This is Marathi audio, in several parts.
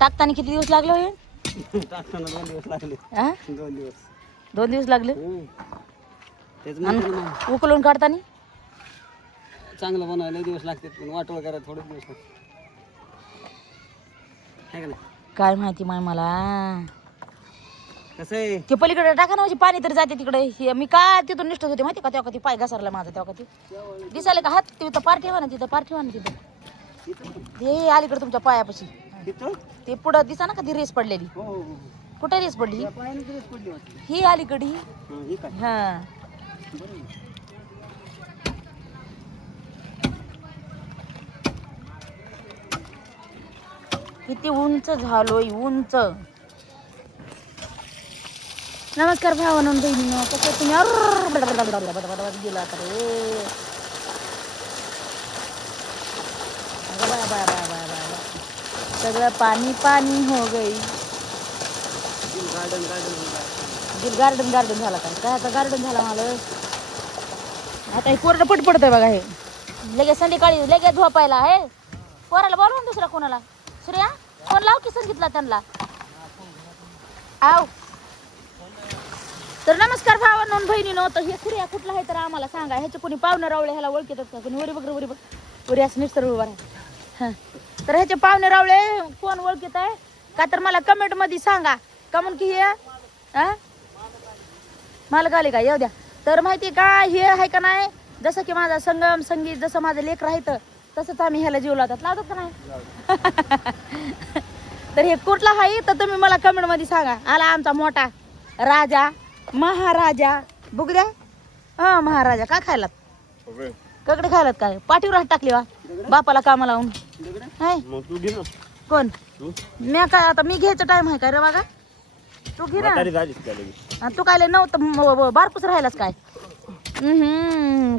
टाकताना किती दिवस लागले होय? टाकताना 2 दिवस लागले. हा 2 दिवस. 2 दिवस लागले. तेच म्हणतो ना मग. उकलून काढताना चांगलं बनवायला दिवस लागतात पण वाटोळ करायला थोडे दिवस लागतात. है का नाही? काय माहिती माय मला. कसं आहे ते पलीकडे टाका ना म्हणजे पाणी तरी जाते तिकडे. मी का तिथून निष्ठत होते माहिती का तेव्हा कधी पाय घसरला माझा तेव्हा कधी दिसायला का हात तिथं पार ठेवा ना तिथं पार ठेवा ना तिथं हे अलीकडे तुमच्या पायापाशी तिथं ते पुढं दिसा ना का ती रेस पडलेली. हो हो हो कुठे रेस पडली? त्या पायाने किती पडली वाटते. ही अलीकडे ही. हे काय हा बरं आहे. किती उंच झालोय उंच. नमस्कार भावांनो बहिणीनो कसं तुम्ही गेला तर bye bye bye bye bye bye सगळं पाणी पाणी हो गई. गार्डन गार्डन गार्डन गार्डन झाला काय काय आता गार्डन झाला मला. आता हे कोरडं पट पडतंय बघा. हे लगेच संध्याकाळी लगेच झोपायला आहे. पोराला बोलवून दुसरा कोणाला सूर्या फोन लाव की सांगितला त्यांना. आव तर नमस्कार भावांनो बहिणीनो. तर हे सूर्या कुठला आहे तर आम्हाला सांगा. ह्याचे कोणी पाहुणे रावळे ह्याला ओळखतात का कोणी? वरी बघ वरी बघ वरी असं निसर उभा आहे. हां तर ह्याचे पाहुणे रावळे कोण ओळखत आहे का तर मला कमेंट मध्ये सांगा. का म्हणून की हे हां मला गाले का येऊ द्या. तर माहिती का हे आहे का नाही जसं की माझा संगम संगीत जसं माझं लेकर राहतं तसंच आम्ही ह्याला जीव लावतात. लावतात का नाही? तर हे कुठला आहे तर तुम्ही मला कमेंट मध्ये सांगा. आला आमचा मोठा राजा महाराजा बघू द्या. हा महाराजा काय खायलात? ककडे खायलात काय? पाठीवर हात टाकली वा बापाला कामाला लावून. मग तू घे ना. कोण मी काय आता मी घ्यायचा टाइम आहे काय रे बघा. तू घे ना. तू काय नव्हतं बारपूस राहिलास काय?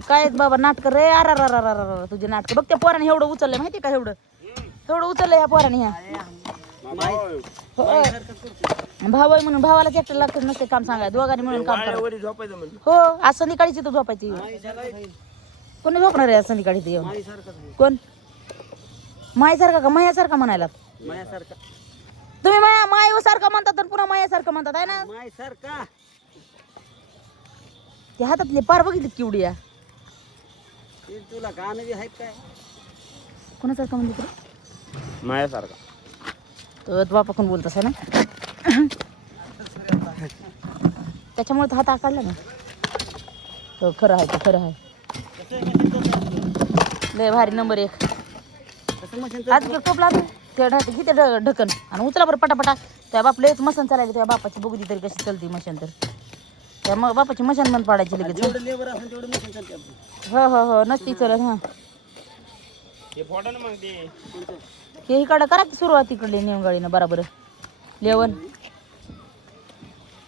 काय बाबा नाटक रे. अर तुझे नाटक बघ. त्या पोराने एवढं उचललंय माहिती का? एवढं उचललंय ह्या पोराने. ह्या भाऊ आहे म्हणून भावाला एकटं लागतं नसते काम सांगाय. दोघांनी म्हणून काम करा. हो आज संध्याकाळीच इथं झोपायची. कोणी झोपणार आहे आज संध्याकाळी इथं येऊन? कोण मायासारखा का मायासारखा म्हणायला? तुम्ही माया मायासारखा म्हणतात तर पुन्हा मायासारखं म्हणतात आहे ना? ते हातातले पार बघितले केवढी या तुला गाणं बी आहेत काय? कोणासारखं म्हणजे तुला? मायासारखा. तर बापा कोण बोलत आहे ना त्याच्यामुळे तर हात आकाडला ना. तो खरं आहे. ते खरं आहे. लय भारी नंबर 1. आज खूप लागले ते घेते ढकन आणि उचला बरं पटापटा. त्या बाप लयच मशन चालायला. त्या बापाची बघू तरी कशी चलते मशन. तर त्या मग बापाची मशन बंद पाडायची लगेच. हो हो हो नसती चलत. हां हे इकडं करा की सुरुवात इकडली नेमगाडीनं बराबर लेवन.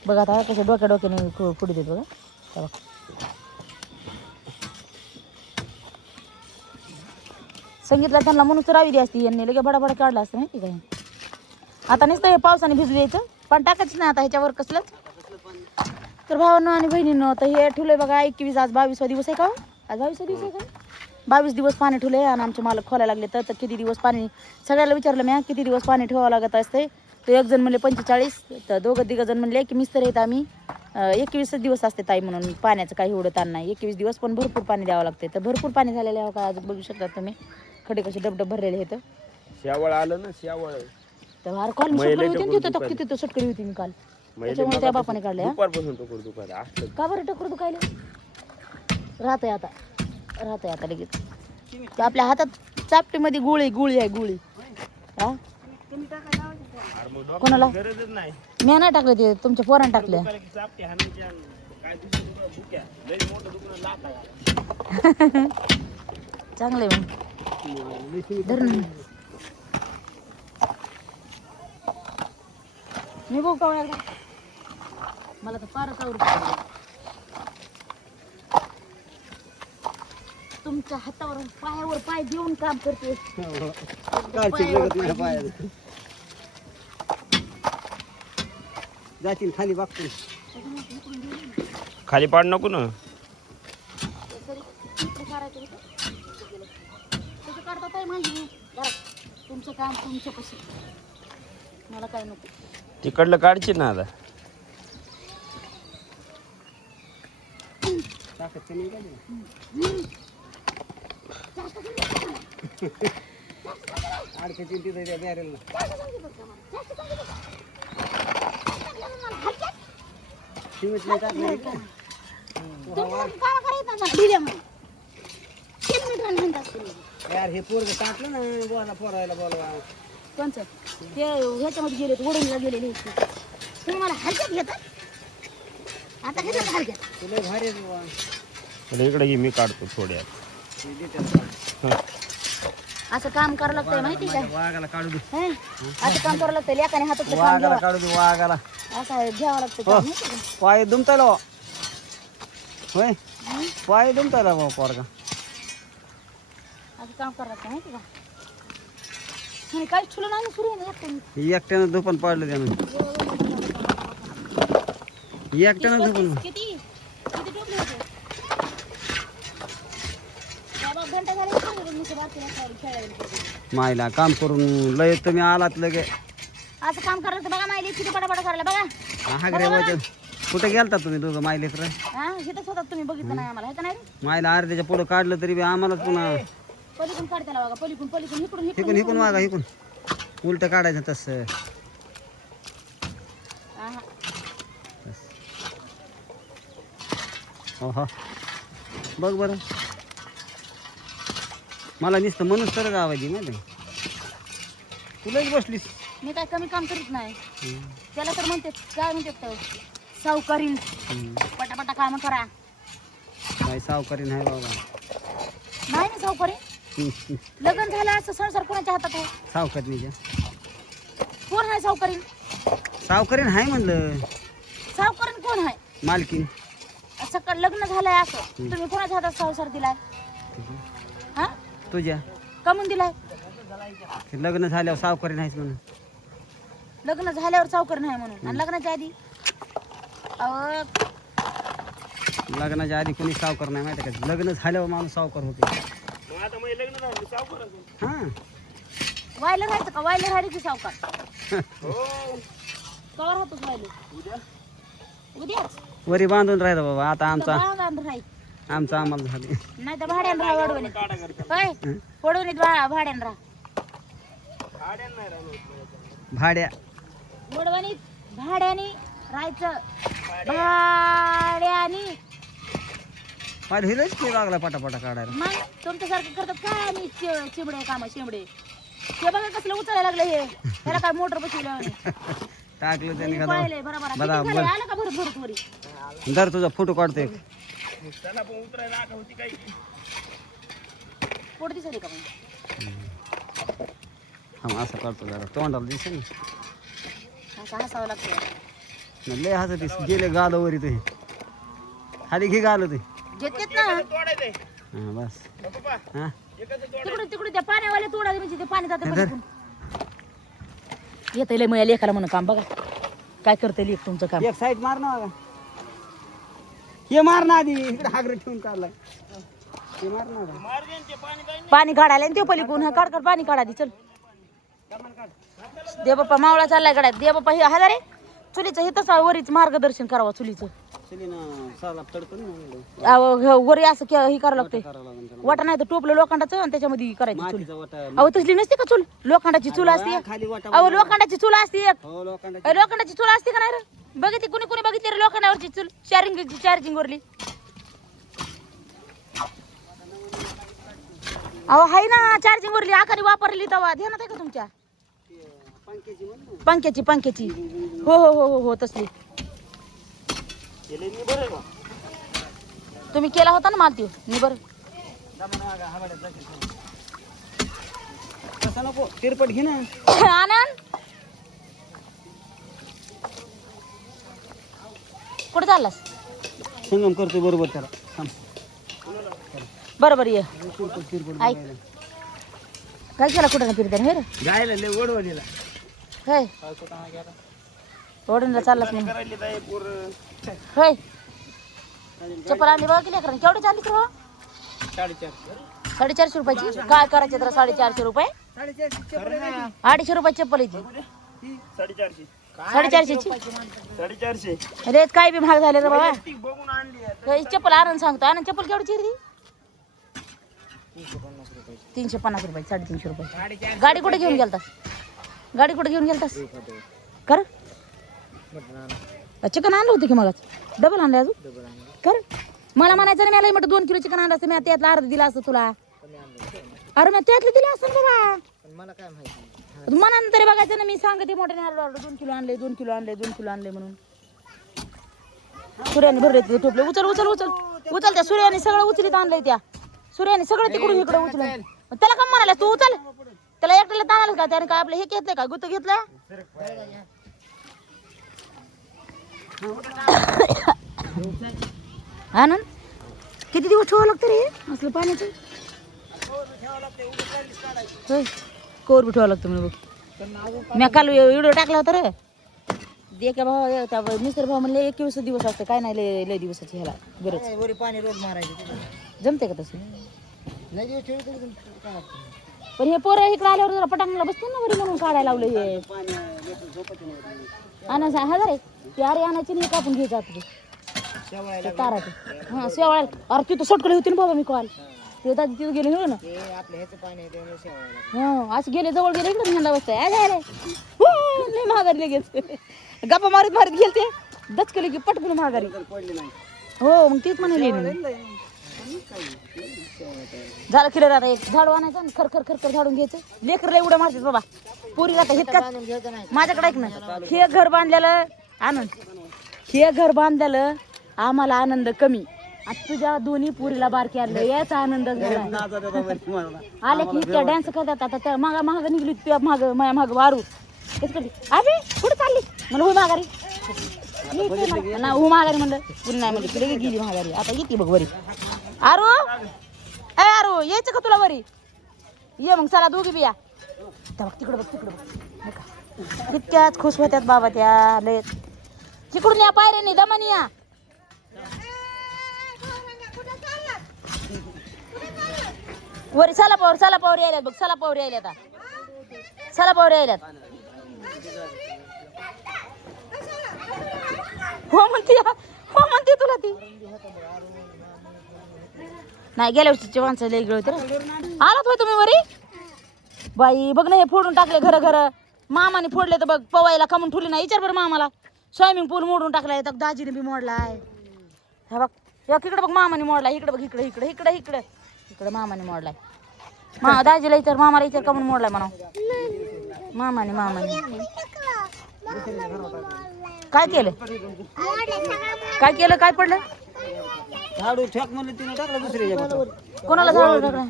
बघा आता कशा डोक्याने फुडी देत बघा. संगीतला त्यांना म्हणून रावी द्या असती. यांनी लगे बडाबडा काढला असतं माहिती काय? आता नुसतं हे पावसाने भिजू द्यायचं. पण टाकायचं नाही आता ह्याच्यावर कसलंच. तर भावांनो आणि बहिणींनो आता हे ठेवलंय बघा 21 आज 22वा दिवस आहे का? आज 22वा दिवस आहे का? 22 दिवस पाणी ठेवले आणि आमचे मालक खोलायला लागले. तर किती दिवस पाणी सगळ्याला विचारलं मी किती दिवस पाणी ठेवावं लागत असते. तो एक जण म्हणले 45. तर दोघं तिघं जण म्हणले की मिस्तर येत आम्ही 21 दिवस असते ताई म्हणून पाण्याचं काही एवढं ताण नाही. 21 दिवस पण भरपूर पाणी द्यावं लागते. तर भरपूर पाणी झालेलं आहे का? आज बघू शकता तुम्ही खडे कसे डबडब भरलेले आहेत. श्यावळ आलं ना श्यावळ. तर अरे काल मी सटकडी होती तिथं सटकडी होती मी काल. त्याच्यामुळे त्या बापाने काढल्या. का बरं टकर दुखायला? राहतंय आता लगेच. ते आपल्या हातात चापटीमध्ये गुळी आहे गुळी. हा कोणाला मी नाही टाकलं ते तुमच्या पोराने टाकल्या. चांगलं आहे मग धरून मी बघू का मला तर फारच आवडत. तुमच्या हातावर पायावर पाय देऊन काम करते. जातील खाली बघतील. खाली पाड नको ना. तुमचं काम तुमच्या कशी मला काय नको. तिकडलं काढची ना आता. ताकद कमी झाली अडकायची तिथं त्या बॅरेलला सिमेंट नाही टाकलं का? यार हे पोरग टाकलं ना बोला पोरायला बोलवा कोणचं ते ह्याच्यामध्ये गेले वडूनला गेलेले तुम्ही मला हलक्यात घेता आता घेतात हलक्यात. तुला भारी आहे बाबा. तर इकडे घे, मी काढतो थोड्यात. हे दे त्याला. असं काम करावं लागतंय माहिती का? वाघाला काढू दे हं? असं काम करावं लागतं लेकाने हातातलं काम वाघाला घ्यावं. काढू दे वाघाला असं घ्यावं लागतं काम, माहिती का? पाय दुमतायला बा होय पाय दुमतायला बा पोरगा असं काम करावं लागतं माहिती का? आणि काहीच ठुलं नाही सुरू आहे ना एकटं. एकट्यानं धुपण पाडलं त्यानं एकट्यानं धुपण किती किती टोपले होते बाबा घंटा झाला सांगितलं मी ते बाकी नसल्यावर खेळायला गेले. मायला काम करून लय तुम्ही आलात लगे असं काम करायचं बघा माहिती किती पटापटा करायला बघा. हागरे वजन कुठे गेलता तुम्ही दोघं मायलेकर हा इथंच होतात तुम्ही बघितलं नाही आम्हाला ह्याचं नाही रे. मायला अर्ध्याच्या पुढं काढलं तरी बी आम्हालाच पुन्हा पलीकडून काढताना बघा पलीकडून इकडून हिकून हिकून वागा हिकून उलट काढायचं तसं हा, हा. हो बघ बरं मला नुसतं म्हणून तर गावायची माहिती तुलाच बसलीस मी काय कमी काम करीत नाही त्याला तर म्हणते काय म्हणते सावकारीन पटापटा काम करा. काय सावकारी नाही बाबा नाही ना सावकारी लग्न झालं असं संसार कोणाच्या हातात आहे? सावकारीच्या कोण आहे सावकारीन? सावकारीन आहे म्हणलं सावकारीन कोण आहे? मालकीन सकाळ लग्न झालंय असं तुम्ही कोणाच्या हातात संसार दिलाय? हा तुझ्या कमून दिलाय? लग्न झाल्यावर सावकारी नाहीच म्हणून लग्न झाल्यावर सावकार नाही म्हणून आणि लग्नाच्या आधी अहो, लग्नाच्या आधी कोणी सावकार नाही माहिती का लग्न झाल्यावर माणूस सावकार होते हा वायला राहायचं का? वायला राहिले की सावकार कवर राहतोच वायले उद्याच वरी बांधून राहिलं बाबा आता आमचा राहील आमचं आम्हाला झाले नाही तर भाड्यान राहा वडवणीत होय वडवणीत भाड्यान राहा भाड्या वडवणीत भाड्याने राहायचं भाड्याने पाहिलं हिलच की लागला पटापटा काढायला मग तुमच्यासारखं करतात काय आणि चिमडे काम शिमडे ते बघा कसलं उचलायला लागलं हे ह्याला काय मोटर बसवल्या टाकलं त्याने पाहिलंय बरोबर किती झाले? आलं का भरत भरत वरी दर तुझा फोटो काढतो एक पोट दिसते का मग हा असं काढतो जरा तोंडाला दिसेल असं हसावं लागतं ना लय हसत गेले गालो वरी ते खाली घे गालो ते घेतेत ना हा बस हा तिकडून तिकडून त्या पाण्यावाले तोडाले म्हणजे ते पाणी जातं येत लय मग लेखाला म्हणून काम बघा काय करते लेख तुमचं काम. एक साईड मार ना बघा हे मार ना आधी इकडे हागरे ठेवून काढला हे मार ना बघा. पाणी काढायला आणि ते पलीकडून काढ काढ पाणी काढा दी चल दे बाप्पा मावळा चाललाय गड्यात दे बाप्पा हे हजारे चुलीचं हे तसं वरीच मार्गदर्शन करावं चुलीचं चली ना साला तडकन ना वरी असं हे करावं लागतंय करावं लागेल त्याला. वाटा नाही तर टोपलं लोखंडाचं आणि त्याच्यामध्ये करायची चूल. मातीचा वाटा अहो तसली नसते का चूल लोखंडाची चूल असते खाली वाटा अहो लोखंडाची चूल असते एक हो लोकांना अहो, लोखंडाची चूल असते का नाही रे बघितली कुणी कुणी बघितली रे लोखंडावरची चूल चार्जिंग वरली अहो हाय ना चार्जिंग वरली आखारी वापरली तेव्हा ध्यानात आहे का तुमच्या पंख्याची म्हण ना. पंख्याची हो हो हो हो हो तसली तुम्ही केला होता ना माल मी बरं तसं नको तिरपट घे ना आनंद कुठे चाललास संगम करतोय बरोबर त्याला थांब. बरोबर ये तिरपट ऐक काय केला कुठं ना फिरताना हे रे जायला लय ओढवलेला होय ओढूनला चाललास म्हणून होय चप्पल आणली बघा किती करा केवढी चालली तर 450 रुपयाची काय करायचे तर 450 रुपये 250 रुपये चप्पल येते 450 450ची 450 रेट काय बी महाग झाले रे बाबा. ती बघून आणली आता. हे चप्पल आनंद सांगतो. आनंद चप्पल केवढी ती 350 रुपये 350 रुपये. गाडी कुठे घेऊन गेलतास? गाडी कुठे घेऊन गेलतास? कर चिकन आणलं होतं की मग डबल आणलं अजून कर. मला म्हणायचं ना मला म्हटलं 2 किलो चिकन आणलं असतं मी त्यातला अर्ध दिला असतं तुला. अरे मी त्यातलं दिलं असतं ना बाबा. मला काय माहिती मला तरी बघायचं ना. मी सांगते मोठ्याने ऑर्डर 2 किलो आणले 2 किलो आणले 2 किलो आणले म्हणून. सूर्याने भरले ते टोपले. उचल उचल उचल उचल. त्या सूर्याने सगळं उचलीत आणलंय. त्या सूर्याने सगळं तिकडून इकडे उचललं. त्याला का म्हणाला तू उचल. त्याला एकट्याला ताणाला का? त्याने काय आपलं हे घेतलंय का? गुत्त घेतलं. आनंद किती दिवस ठेवावं लागतं रे असलं पाण्याचं? होय कोर बी ठेवावं लागतं म्हणे बघ. मी काल व्हिडिओ टाकला होता रे. एका भाऊ मिस्टर भाऊ म्हणले 21 दिवस असतं. काय नाही लय दिवसाची ह्याला गरज. वरी पाणी रोज मारायचं जमते का तसं? नाही दिवस ठेवलं काय पण हे पोरं इकडे आल्यावर जरा पटांगला बसते ना वरी म्हणून काढायला लावलं हे. आणायचं 1000 आहे ते. अरे आणायची नाही कापून घ्यायचं आता ते तारा ते. हां शेवाळ्या. अरे तिथं सटकडे होती ना बाबा. मी कॉल ते दादी तिथं गेले हो ना. आपल्या ह्याचं पाणी आहे त्यामुळे शेवाळ्या हां असं गेले जवळ गेले इकडे ह्यांना बसताय. अरे अरे नाही महागारी लगेच गप्पा मारत मारत गेले ते दचकले की पटकन महागारी. हो मग तीच म्हणाली झालं किलो आता एक झाडू आणायचं आणि खर खर खर खर झाडून घ्यायचं. लेकरला एवढं मारतात बाबा पुरी आता हितकाच. माझ्याकडे ऐक ना. हे घर बांधलेलं आनंद. हे घर बांधलेलं आम्हाला आनंद कमी. आता तुझ्या दोन्ही पुरीला बारकी आणलं याचा आनंद झाला. आले की इतक्या डान्स करतात. आता त्या मागा महाग निघली तुझ्या माग माया माग वारू अबे कुठे चालली म्हणलं हो माघारी. ना हो माघारी म्हणलं पुरी नाही म्हणली की गेली माघारी. आता येते बघ वरी. आरू ए आरू यायचं का तुला वरी? ये मग चला दोघी बिया. त्या बघ तिकडं बघ तिकडं बघ. इतक्याच खुश होत्यात बाबा त्या लय. तिकडून या पायऱ्याने दमानी या. वरी चला पावर यायल्यात बघ. चला पावर यायल्यात. चला पावर यायल्यात. हो म्हणते तुला ती नाही. गेल्या वर्षीचे माणसं लई गेलो तर आलात होय तुम्ही वरी. बाई बघ ना हे फोडून टाकले घर घर. मामाने फोडले तर बघ पवायला कमून ठुली ना. विचार बरं मामाला. स्विमिंग पूल मोडून टाकलाय. तर दाजीने बी मोडलाय. हा बघ इकडे बघ मामाने मोडलाय. इकडे बघ इकडे इकडे इकडे इकडे इकडे मामाने मोडलाय. दाजीला विचार मामाला विचार कमून मोडलाय म्हणा. मामाने काय केलं काय पडलं? झाडू ठेक म्हणलं तिने टाकलं दुसऱ्याच्या. कोणाला झाडू टाकलं?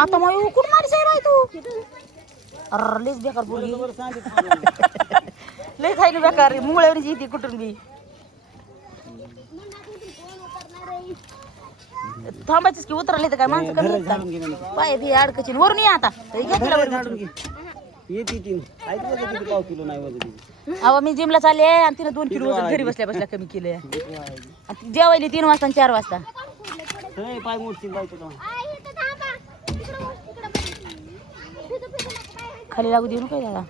आता मग कुठं मारी साहेब आहे तू? अरे लईच बेकार बोलली. लई खायला बेकार मुंगळ्यावरची येते कुठून बी. थांबायचंच की उतरले तर काय माणसं कमी पाय बी अडकची वरून ये आता. अहो मी जिमला चालले आणि तिने 2 किलो वजन घरी बसल्या बसल्या कमी केलंय. जेवायला 3 वाजता आणि 4 वाजता. पाय मोडतील खाली लागू देऊ नको दादा.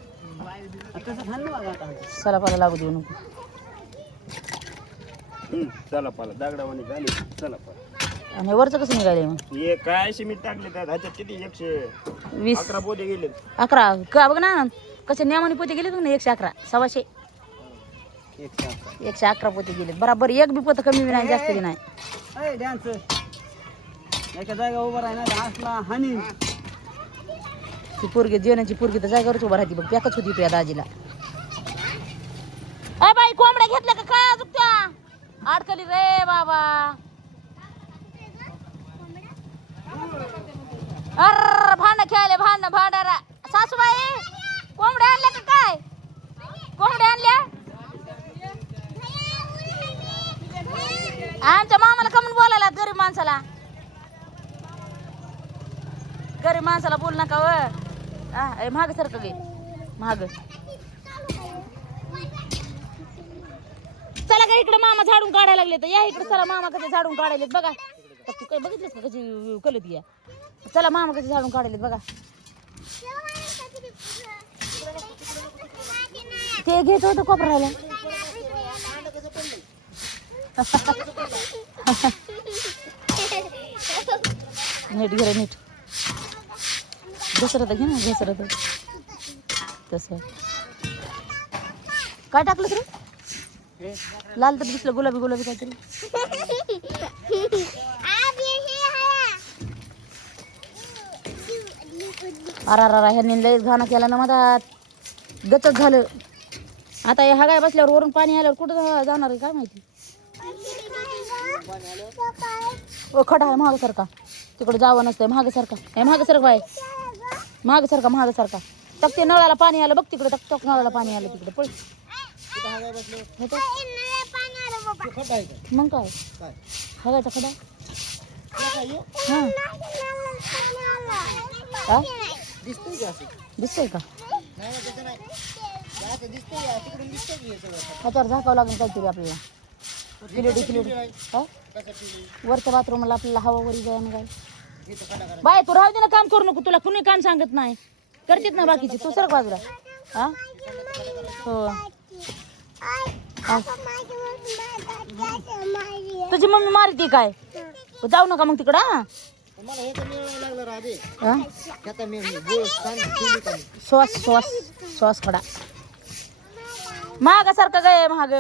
सलापाला लागू देऊ नको. चला पाला दगडावानी झाली. चला पाला. आणि वरचं कसं निघाले मग? हे काय सिमेंट टाकले त्यात ह्याच्यात किती 120 111 पोते गेले. 11 का बघ ना कसे नियमाने पोते गेले ना. 111 सव्वाशे 111 पोते गेले बराबर. एक बी पोत कमी बी नाही जास्त बी नाही. डान्स एका जागा उभा राहिला असला हानी. ती पोरगी जेवणाची पोरगी तर जागेवरच उभा राहते बघ. त्याकच होती तुझ्या दाजीला. अ बाई कोंबड्या घेतल्या का काय अजून त्या अडकली रे बाबा. अर भांड खेळले भांडारा. सासूबाई कोंबड्या आणल्या का काय? कोंबड्या आणल्या आमच्या मामाला कमून बोलायला. गरीब माणसाला बोल नका व. महाग सारखं गे महाग. चला का इकडे मामा झाडून काढायला लागले. तर या इकडे चला मामा कसे झाडून काढायलेत बघा. तू काय बघितलंस का कशी कलत या. चला मामा कसे झाडून काढायलेत बघा. ते घ्यायचं होतं कोपरायला. नीट घे रे, नीट घसरत घे ना, घसरत. तसं काय टाकलं रे? लाल तर दिसलं, गुलाबी गुलाबी काहीतरी. अरा ह्यांनी लयच घाणा केला ना मधात, गचच झालं. आता हे हागाय बसल्यावर वरून पाणी आल्यावर कुठं जाणार आहे काय माहिती. ओ खडा आहे महाग सारखा, तिकडे जावं नसतंय. महाग सारखा हे, महाग सारखं आहे, महाग सारखा, महाग सारखा. टक ते नळाला पाणी आलं बघ तिकडे, टक टक नळाला पाणी आलं तिकडे. पळ मग काय हागायचा खडा. हा दिसतंय का? ह्याच्यावर झाकावं लागेल काहीतरी आपल्याला. हा वरच्या बाथरूमला आपल्याला हवा वरी जाय ना काय. बाय तू राहू दे ना, काम करू नको. तुला कुणी काम सांगत नाही, करतेत ना बाकीचे. तू सरक बाजूला. हा हो. तुझी मम्मी मारती काय? जाऊ नका मग तिकडं. हा श्वास श्वास श्वास खडा महागासारखं काय महाग.